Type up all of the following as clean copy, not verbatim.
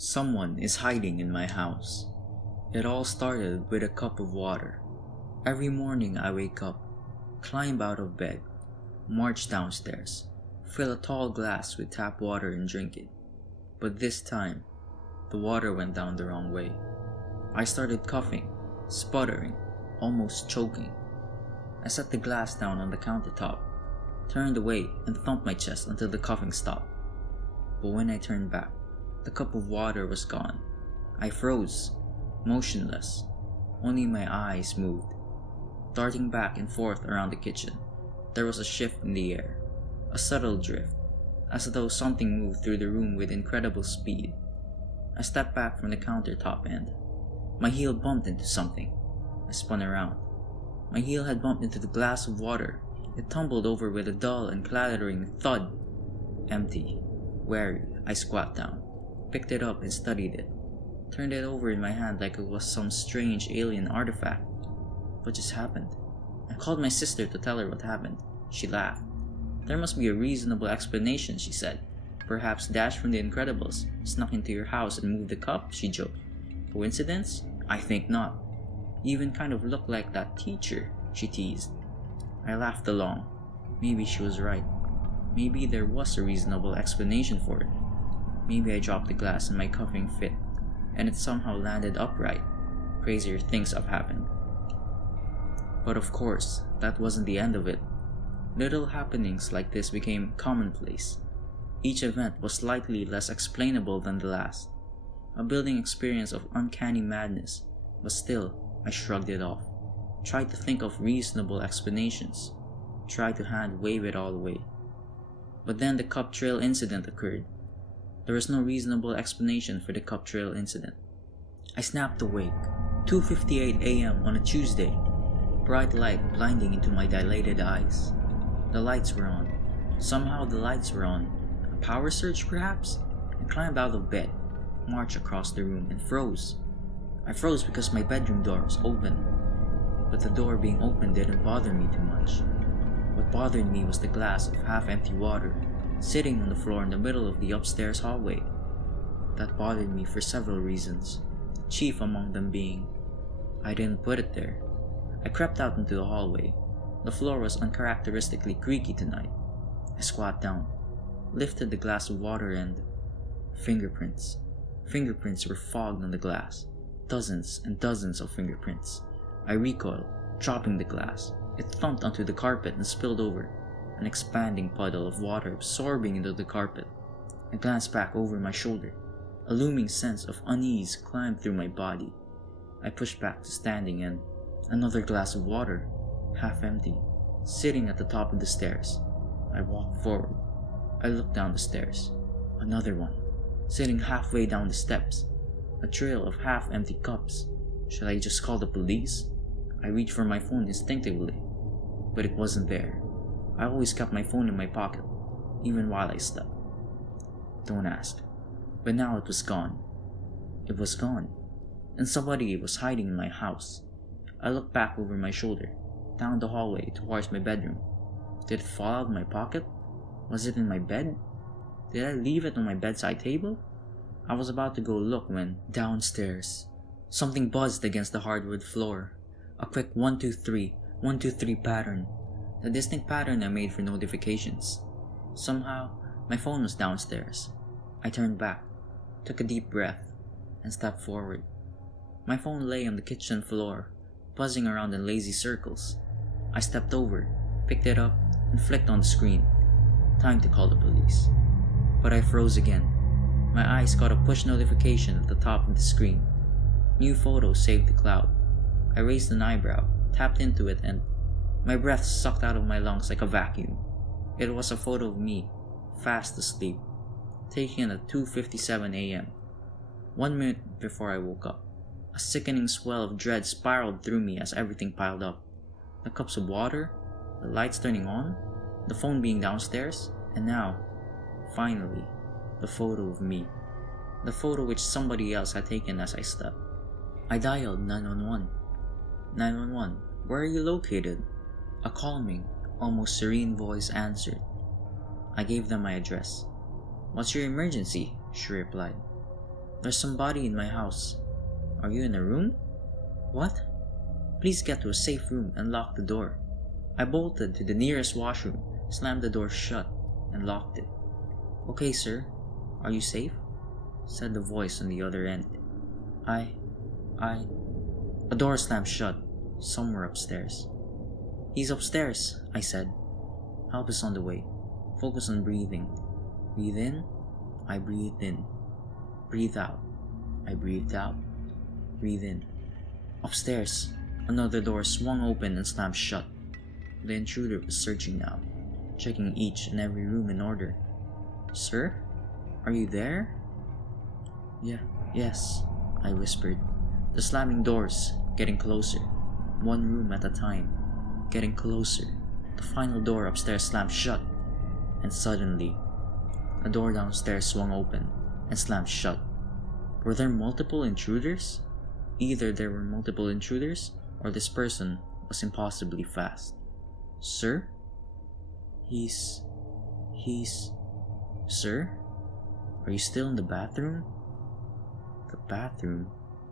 Someone is hiding in my house. It all started with a cup of water. Every morning I wake up, climb out of bed, march downstairs, fill a tall glass with tap water and drink it. But this time, the water went down the wrong way. I started coughing, sputtering, almost choking. I set the glass down on the countertop, turned away and thumped my chest until the coughing stopped. But when I turned back, the cup of water was gone. I froze, motionless. Only my eyes moved. Darting back and forth around the kitchen, there was a shift in the air, a subtle drift, as though something moved through the room with incredible speed. I stepped back from the countertop and my heel bumped into something. I spun around. My heel had bumped into the glass of water. It tumbled over with a dull and clattering thud. Empty. Wary, I squat down, picked it up and studied it. Turned it over in my hand like it was some strange alien artifact. What just happened? I called my sister to tell her what happened. She laughed. There must be a reasonable explanation, she said. Perhaps Dash from The Incredibles snuck into your house and moved the cup, she joked. Coincidence? I think not. You even kind of look like that teacher, she teased. I laughed along. Maybe she was right. Maybe there was a reasonable explanation for it. Maybe I dropped the glass in my coughing fit, and it somehow landed upright. Crazier things have happened. But of course, that wasn't the end of it. Little happenings like this became commonplace. Each event was slightly less explainable than the last. A building experience of uncanny madness, but still, I shrugged it off. Tried to think of reasonable explanations. Tried to hand wave it all away. But then the cup trail incident occurred. There was no reasonable explanation for the cup trail incident. I snapped awake. 2:58 a.m. on a Tuesday. Bright light blinding into my dilated eyes. The lights were on. Somehow the lights were on. A power surge perhaps? I climbed out of bed, marched across the room and froze. I froze because my bedroom door was open. But the door being open didn't bother me too much. What bothered me was the glass of half-empty water sitting on the floor in the middle of the upstairs hallway. That bothered me for several reasons, chief among them being, I didn't put it there. I crept out into the hallway. The floor was uncharacteristically creaky tonight. I squat down, lifted the glass of water and... Fingerprints. Fingerprints were fogged on the glass. Dozens and dozens of fingerprints. I recoiled, dropping the glass. It thumped onto the carpet and spilled over, an expanding puddle of water absorbing into the carpet. I glanced back over my shoulder. A looming sense of unease climbed through my body. I pushed back to standing and another glass of water, half empty, sitting at the top of the stairs. I walked forward. I looked down the stairs. Another one, sitting halfway down the steps. A trail of half-empty cups. Should I just call the police? I reached for my phone instinctively, but it wasn't there. I always kept my phone in my pocket, even while I slept. Don't ask. But now it was gone. It was gone. And somebody was hiding in my house. I looked back over my shoulder, down the hallway towards my bedroom. Did it fall out of my pocket? Was it in my bed? Did I leave it on my bedside table? I was about to go look when, downstairs, something buzzed against the hardwood floor. A quick 1 2 3, 1 2 3 pattern. The distinct pattern I made for notifications. Somehow, my phone was downstairs. I turned back, took a deep breath, and stepped forward. My phone lay on the kitchen floor, buzzing around in lazy circles. I stepped over, picked it up, and flicked on the screen. Time to call the police. But I froze again. My eyes caught a push notification at the top of the screen. New photo saved the cloud. I raised an eyebrow, tapped into it, and my breath sucked out of my lungs like a vacuum. It was a photo of me, fast asleep, taken at 2:57 a.m. 1 minute before I woke up. A sickening swell of dread spiraled through me as everything piled up. The cups of water, the lights turning on, the phone being downstairs, and now, finally, the photo of me. The photo which somebody else had taken as I slept. I dialed 911. 911, where are you located? A calming, almost serene voice answered. I gave them my address. What's your emergency? She replied. There's somebody in my house. Are you in a room? What? Please get to a safe room and lock the door. I bolted to the nearest washroom, slammed the door shut, and locked it. Okay, sir. Are you safe? Said the voice on the other end. A door slammed shut, somewhere upstairs. He's upstairs, I said. Help is on the way. Focus on breathing. Breathe in. I breathed in. Breathe out. I breathed out. Breathe in. Upstairs, another door swung open and slammed shut. The intruder was searching now, checking each and every room in order. Sir? Are you there? Yes, I whispered. The slamming doors, getting closer, one room at a time, getting closer. The final door upstairs slammed shut, and suddenly, a door downstairs swung open and slammed shut. Were there multiple intruders? Either there were multiple intruders, or this person was impossibly fast. Sir? He's... Sir? Are you still in the bathroom? The bathroom?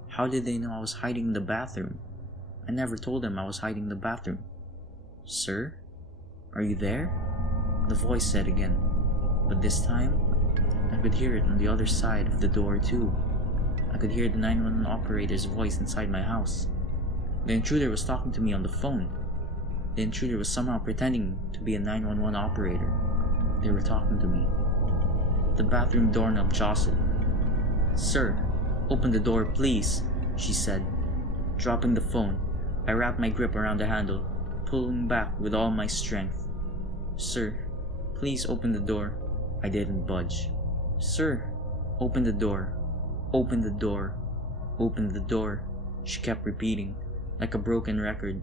How did they know I was hiding in the bathroom? I never told them I was hiding in the bathroom. Sir? Are you there? The voice said again, but this time, I could hear it on the other side of the door too. I could hear the 911 operator's voice inside my house. The intruder was talking to me on the phone. The intruder was somehow pretending to be a 911 operator. They were talking to me. The bathroom doorknob jostled. Sir, open the door, please, she said. Dropping the phone, I wrapped my grip around the handle, pulling back with all my strength. Sir, please open the door. I didn't budge. Sir, open the door. Open the door. Open the door. She kept repeating, like a broken record,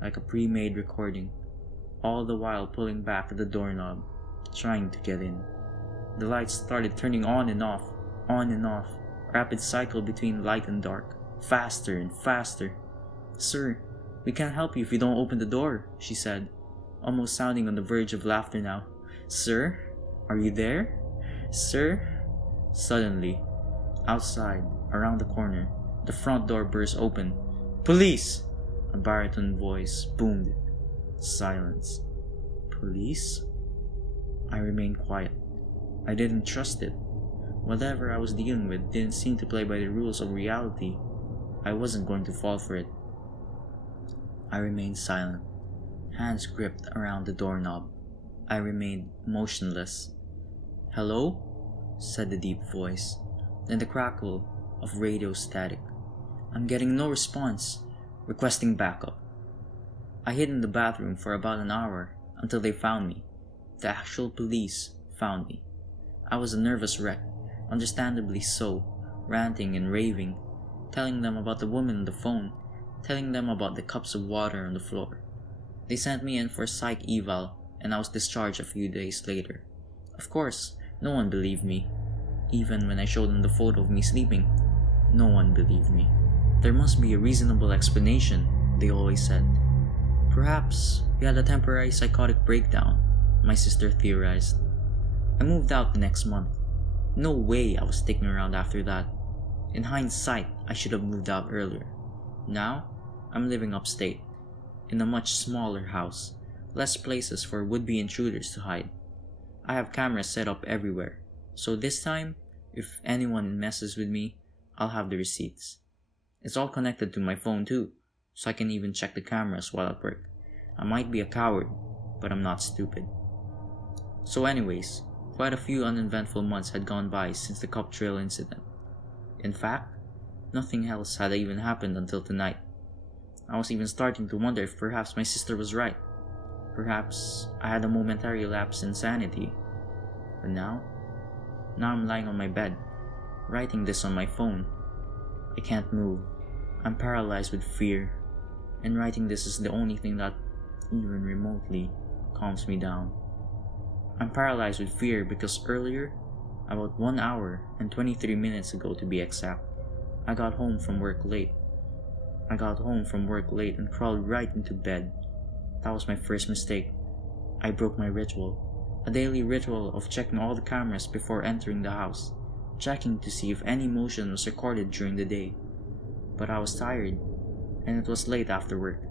like a pre-made recording, all the while pulling back the doorknob, trying to get in. The lights started turning on and off, rapid cycle between light and dark, faster and faster. Sir, we can't help you if you don't open the door, she said, almost sounding on the verge of laughter now. Sir, are you there? Sir? Suddenly, outside, around the corner, the front door burst open. Police! A baritone voice boomed. Silence. Police? I remained quiet. I didn't trust it. Whatever I was dealing with didn't seem to play by the rules of reality. I wasn't going to fall for it. I remained silent, hands gripped around the doorknob. I remained motionless. Hello? Said the deep voice, then the crackle of radio static. I'm getting no response, requesting backup. I hid in the bathroom for about an hour until they found me. The actual police found me. I was a nervous wreck, understandably so, ranting and raving, telling them about the woman on the phone, telling them about the cups of water on the floor. They sent me in for a psych eval, and I was discharged a few days later. Of course, no one believed me. Even when I showed them the photo of me sleeping, no one believed me. There must be a reasonable explanation, they always said. Perhaps we had a temporary psychotic breakdown, my sister theorized. I moved out the next month. No way I was sticking around after that. In hindsight, I should have moved out earlier. Now, I'm living upstate, in a much smaller house, less places for would-be intruders to hide. I have cameras set up everywhere, so this time, if anyone messes with me, I'll have the receipts. It's all connected to my phone too, so I can even check the cameras while at work. I might be a coward, but I'm not stupid. So anyways, quite a few uneventful months had gone by since the cup trail incident. In fact, nothing else had even happened until tonight. I was even starting to wonder if perhaps my sister was right. Perhaps I had a momentary lapse in sanity. But now I'm lying on my bed, writing this on my phone. I can't move. I'm paralyzed with fear, and writing this is the only thing that even remotely calms me down. I'm paralyzed with fear because earlier, about 1 hour and 23 minutes ago to be exact, I got home from work late and crawled right into bed. That was my first mistake. I broke my ritual, a daily ritual of checking all the cameras before entering the house. checking to see if any motion was recorded during the day. But I was tired, and it was late after work,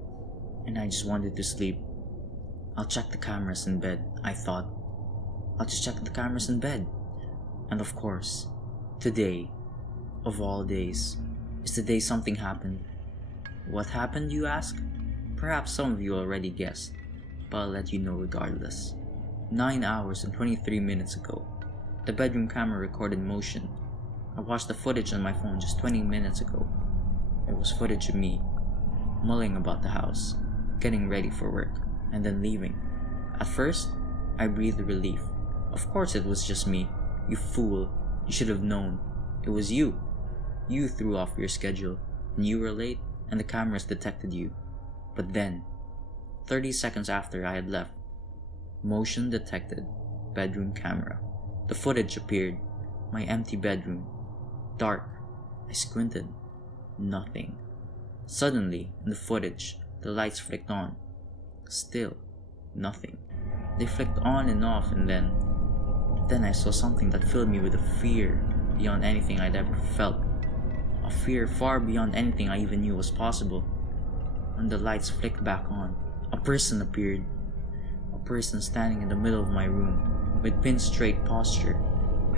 and I just wanted to sleep. I'll check the cameras in bed, I thought. I'll just check the cameras in bed. And of course, today, of all days, is the day something happened. What happened, you ask? Perhaps some of you already guessed, but I'll let you know regardless. 9 hours and 23 minutes ago, the bedroom camera recorded motion. I watched the footage on my phone just 20 minutes ago. It was footage of me, mulling about the house, getting ready for work, and then leaving. At first, I breathed relief. Of course it was just me. You fool, you should have known. It was you. You threw off your schedule, and you were late, and the cameras detected you. But then, 30 seconds after I had left, motion detected, bedroom camera. The footage appeared, my empty bedroom. Dark. I squinted. Nothing. Suddenly, in the footage, the lights flicked on. Still, nothing. They flicked on and off, and then I saw something that filled me with a fear beyond anything I'd ever felt. A fear far beyond anything I even knew was possible. When the lights flicked back on, a person appeared. A person standing in the middle of my room, with pin-straight posture,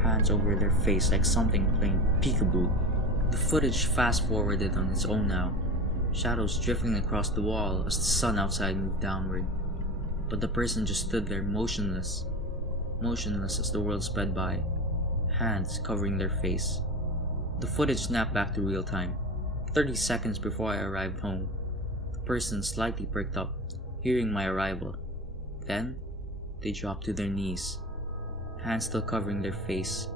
hands over their face like something playing peekaboo. The footage fast-forwarded on its own now, shadows drifting across the wall as the sun outside moved downward. But the person just stood there motionless as the world sped by, hands covering their face. The footage snapped back to real time, 30 seconds before I arrived home. The person slightly perked up, hearing my arrival. Then, they dropped to their knees, hands still covering their face.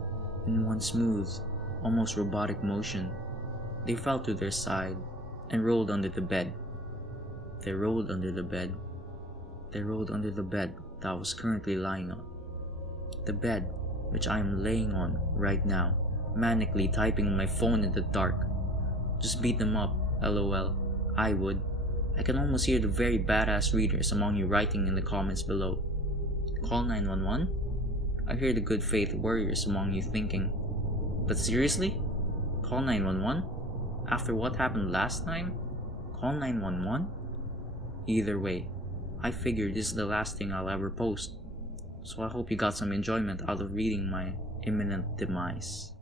In one smooth, almost robotic motion, they fell to their side and rolled under the bed. They rolled under the bed. They rolled under the bed that I was currently lying on. The bed which I am laying on right now, manically typing on my phone in the dark. Just beat them up, lol. I would. I can almost hear the very badass readers among you writing in the comments below. Call 911? I hear the good faith warriors among you thinking, but seriously? Call 911? After what happened last time? Call 911? Either way, I figured this is the last thing I'll ever post, so I hope you got some enjoyment out of reading my imminent demise.